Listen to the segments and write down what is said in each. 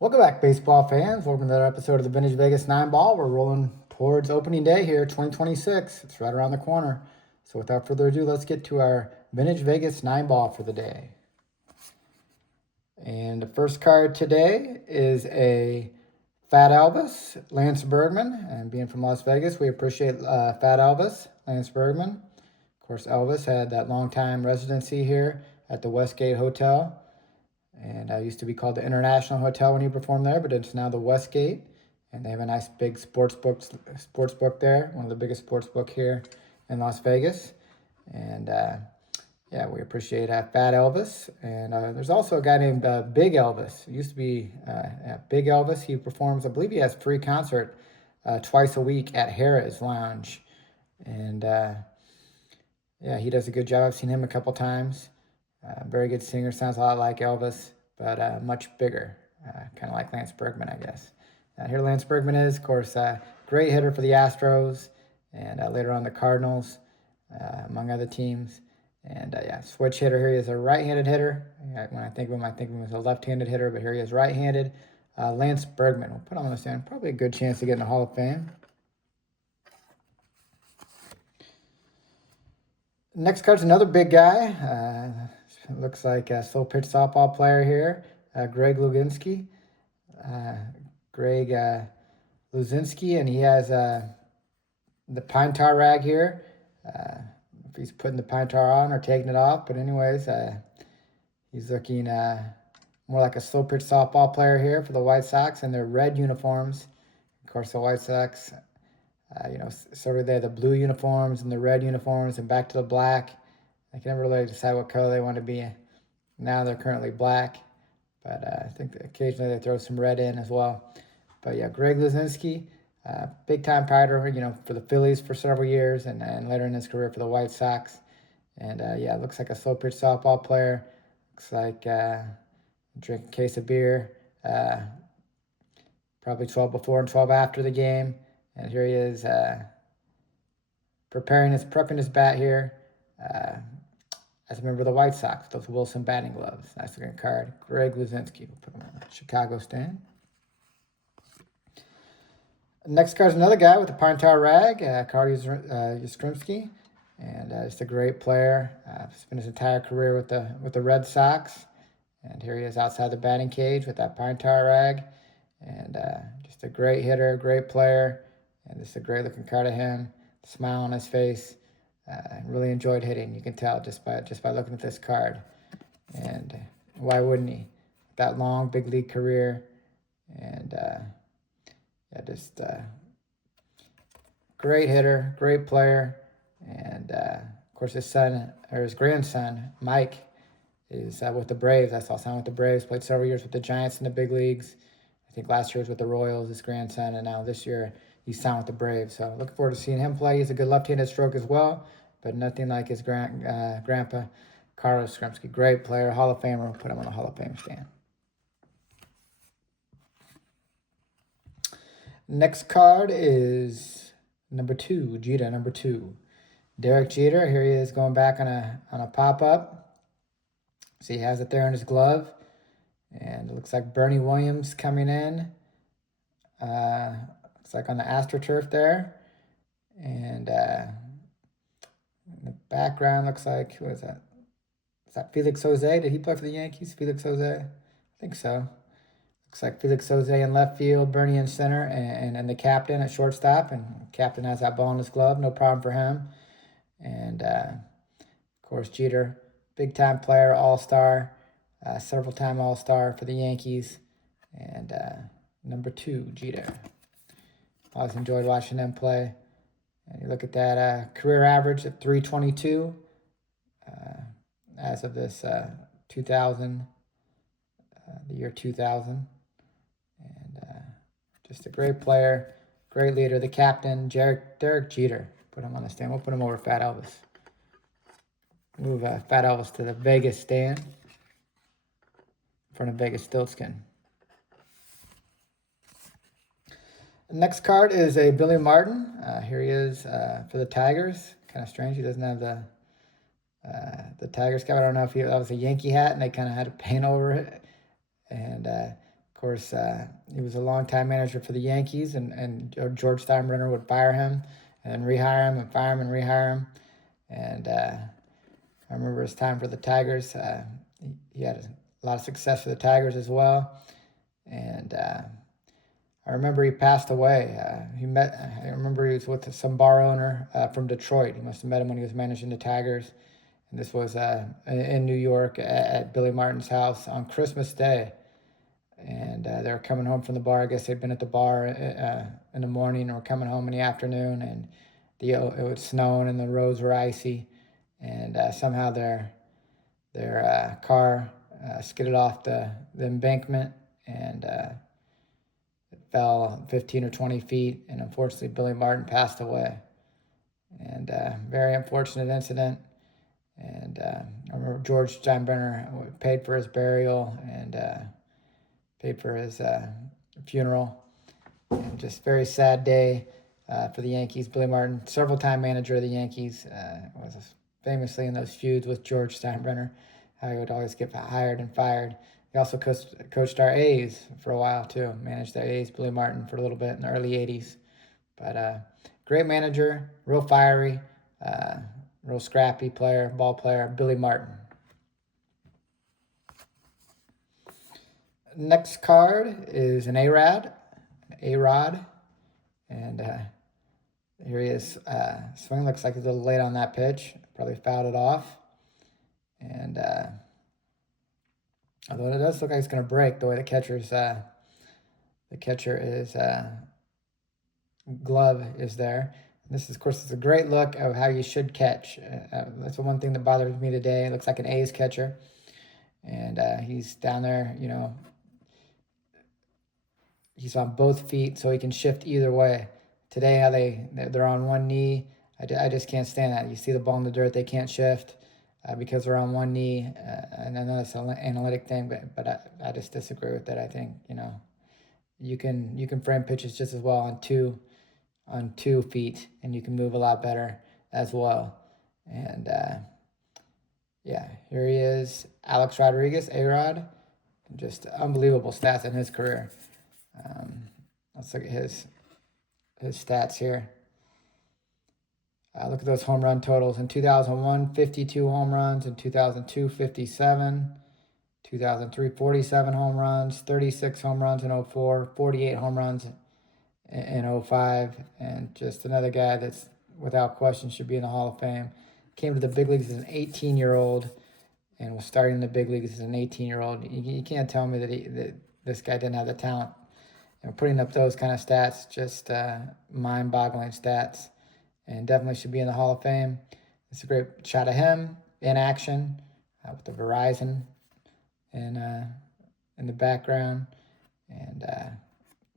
Welcome back, baseball fans. Welcome to another episode of the Vintage Vegas 9 Ball. We're rolling towards opening day here, 2026. It's right around the corner. So without further ado, let's get to our Vintage Vegas 9 Ball for the day. And the first card today is a Fat Elvis, Lance Bergman. And being from Las Vegas, we appreciate Fat Elvis, Lance Bergman. Of course, Elvis had that long-time residency here at the Westgate Hotel. And used to be called the International Hotel when he performed there, but it's now the Westgate. And they have a nice big sports book there, one of the biggest sports book here in Las Vegas. And yeah, we appreciate Fat Elvis. And there's also a guy named Big Elvis. It used to be Big Elvis. He performs, I believe he has free concert twice a week at Harrah's Lounge. And yeah, he does a good job. I've seen him a couple times. Very good singer, sounds a lot like Elvis, but much bigger, kind of like Lance Bergman, I guess. Here Lance Bergman is, of course, great hitter for the Astros, and later on the Cardinals, among other teams. And yeah, switch hitter here. He is a right-handed hitter. When I think of him, I think of him as a left-handed hitter, but here he is right-handed. Lance Bergman, we'll put him on the stand. Probably a good chance to get in the Hall of Fame. Next card's another big guy. Looks like a slow pitch softball player here, Greg Luzinski. Luzinski, and he has the pine tar rag here. If he's putting the pine tar on or taking it off, but anyways, he's looking more like a slow pitch softball player here for the White Sox in their red uniforms. Of course, the White Sox, sort of they have the blue uniforms and the red uniforms and back to the black. I can never really decide what color they want to be. Now they're currently black, but I think occasionally they throw some red in as well. But yeah, Greg Luzinski, big-time fighter, for the Phillies for several years and later in his career for the White Sox. And yeah, looks like a slow-pitch softball player. Looks like drink a case of beer, probably 12 before and 12 after the game. And here he is prepping his bat here. As a member of the White Sox, those Wilson batting gloves. Nice looking card. Greg Luzinski. We'll put him on the Chicago stand. Next card is another guy with the pine tar rag, Cardi Yastrzemski. And just a great player. Spent his entire career with the Red Sox. And here he is outside the batting cage with that pine tar rag. And just a great hitter, great player. And just a great looking card of him. Smile on his face. Really enjoyed hitting. You can tell just by looking at this card. And why wouldn't he? That long big league career, and yeah, just great hitter, great player, and of course his grandson Mike is with the Braves. I saw him with the Braves. Played several years with the Giants in the big leagues. I think last year was with the Royals, his grandson, and now this year he's signed with the Braves. So looking forward to seeing him play. He's a good left-handed stroke as well, but nothing like his grandpa, Carlos Yastrzemski. Great player, Hall of Famer. We'll put him on the Hall of Fame stand. Next card is number 2, Jeter, number 2. Derek Jeter, here he is going back on a pop-up. So he has it there in his glove. And it looks like Bernie Williams coming in. Looks like on the AstroTurf there. And in the background looks like, who is that? Is that Felix Jose? Did he play for the Yankees? Felix Jose? I think so. Looks like Felix Jose in left field, Bernie in center, and the captain at shortstop. And the captain has that ball in his glove, no problem for him. And of course, Jeter, big-time player, all-star, several-time all-star for the Yankees. And number 2, Jeter. Always enjoyed watching them play. And you look at that career average at 322 as of this 2000, the year 2000. And just a great player, great leader, the captain, Derek Jeter. Put him on the stand. We'll put him over Fat Elvis. Move Fat Elvis to the Vegas stand in front of VEGASTILTSKIN. Next card is a Billy Martin. Here he is for the Tigers. Kind of strange. He doesn't have the Tigers cap. I don't know if that was a Yankee hat and they kind of had to paint over it. And of course, he was a longtime manager for the Yankees, and George Steinbrenner would fire him and then rehire him and fire him and rehire him. And I remember his time for the Tigers. He had a lot of success for the Tigers as well. And I remember he passed away. I remember he was with some bar owner from Detroit. He must have met him when he was managing the Tigers. And this was in New York at Billy Martin's house on Christmas Day. And they were coming home from the bar. I guess they'd been at the bar in the morning or coming home in the afternoon. And it was snowing and the roads were icy. And somehow their car skidded off the embankment and it fell 15 or 20 feet. And unfortunately, Billy Martin passed away. And very unfortunate incident. And I remember George Steinbrenner paid for his burial and paid for his funeral. And just very sad day for the Yankees. Billy Martin, several-time manager of the Yankees, was famously in those feuds with George Steinbrenner, how he would always get hired and fired. He also coached our A's for a while, too. Managed the A's, Billy Martin, for a little bit in the early 80s. But great manager, real fiery, real scrappy player, ball player, Billy Martin. Next card is an A-Rod. And here he is. Swing looks like he's a little late on that pitch. Probably fouled it off. And although it does look like it's going to break, the way the catcher's glove is there. And this, of course, is a great look of how you should catch. That's the one thing that bothers me today. It looks like an A's catcher. And he's down there, he's on both feet, so he can shift either way. Today, how they're on one knee, I just can't stand that. You see the ball in the dirt, they can't shift because they're on one knee. And I know that's an analytic thing, but I just disagree with that. I think you can frame pitches just as well on two feet, and you can move a lot better as well. And yeah, here he is, Alex Rodriguez, A-Rod. Just unbelievable stats in his career. Let's look at his stats here. Look at those home run totals. In 2001, 52 home runs. In 2002, 57. 2003, 47 home runs. 36 home runs in 04. 48 home runs in 05. And just another guy that's, without question, should be in the Hall of Fame. Came to the big leagues as an 18-year-old and was starting in the big leagues as an 18-year-old. You can't tell me that this guy didn't have the talent. Putting up those kind of stats, just mind-boggling stats, and definitely should be in the Hall of Fame. It's a great shot of him in action with the Verizon in the background, and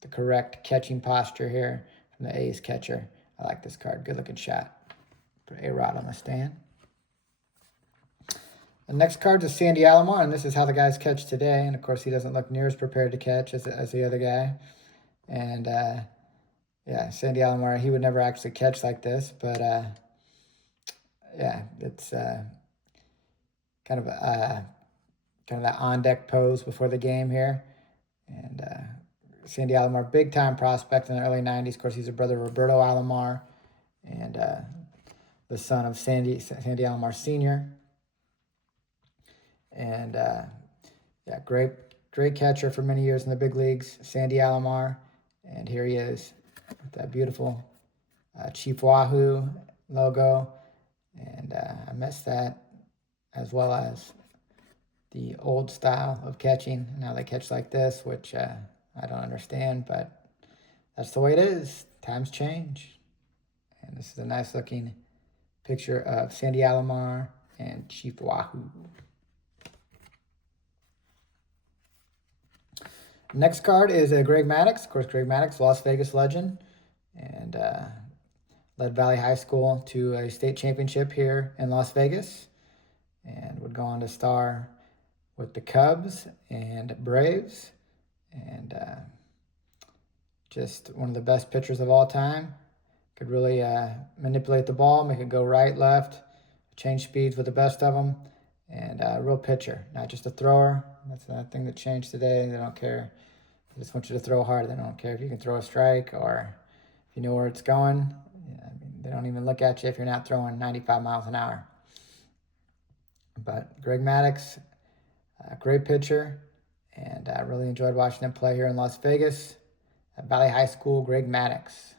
the correct catching posture here from the A's catcher. I like this card. Good-looking shot. Put A-Rod on the stand. The next card is Sandy Alomar, and this is how the guys catch today. And, of course, he doesn't look near as prepared to catch as the other guy. And, yeah, Sandy Alomar, he would never actually catch like this. But, yeah, it's kind of that on-deck pose before the game here. And Sandy Alomar, big-time prospect in the early 90s. Of course, he's a brother of Roberto Alomar and the son of Sandy Alomar Sr., and yeah, great catcher for many years in the big leagues, Sandy Alomar. And here he is with that beautiful Chief Wahoo logo. And I miss that, as well as the old style of catching. Now they catch like this, which I don't understand, but that's the way it is. Times change. And this is a nice looking picture of Sandy Alomar and Chief Wahoo. Next card is Greg Maddux. Of course, Greg Maddux, Las Vegas legend, and led Valley High School to a state championship here in Las Vegas, and would go on to star with the Cubs and Braves, and just one of the best pitchers of all time. Could really manipulate the ball, make it go right, left, change speeds with the best of them, and a real pitcher, not just a thrower. That's the thing that changed today. They don't care They just want you to throw hard. They don't care if you can throw a strike or if you know where it's going. Yeah, I mean, they don't even look at you if you're not throwing 95 miles an hour. But Greg Maddux, great pitcher, and I really enjoyed watching him play here in Las Vegas at Valley High School. Greg Maddux,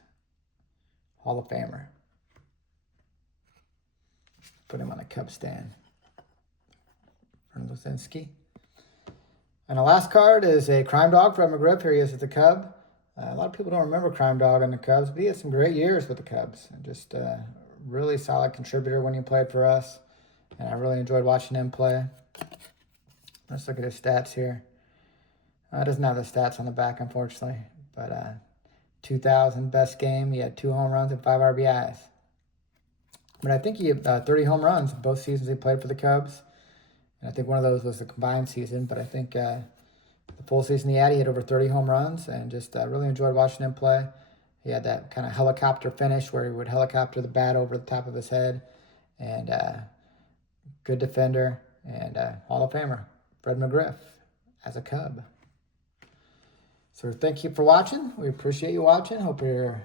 Hall of Famer. Put him on a Cub stand. VEGASTILTSKIN. And the last card is a Crime Dog from McGriff. Here he is at the Cub. A lot of people don't remember Crime Dog on the Cubs, but he had some great years with the Cubs. Just a really solid contributor when he played for us. And I really enjoyed watching him play. Let's look at his stats here. It doesn't have the stats on the back, unfortunately. But 2000 best game. He had 2 home runs and 5 RBIs. But I think he had 30 home runs both seasons he played for the Cubs. And I think one of those was the combined season. But I think the full season he had over 30 home runs. And just really enjoyed watching him play. He had that kind of helicopter finish where he would helicopter the bat over the top of his head. And good defender and Hall of Famer, Fred McGriff, as a Cub. So thank you for watching. We appreciate you watching. Hope you're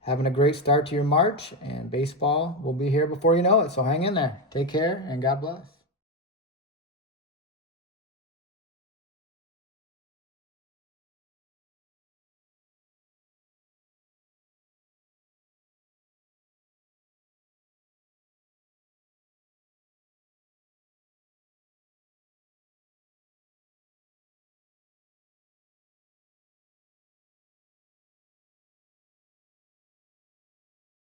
having a great start to your March. And baseball will be here before you know it. So hang in there. Take care and God bless.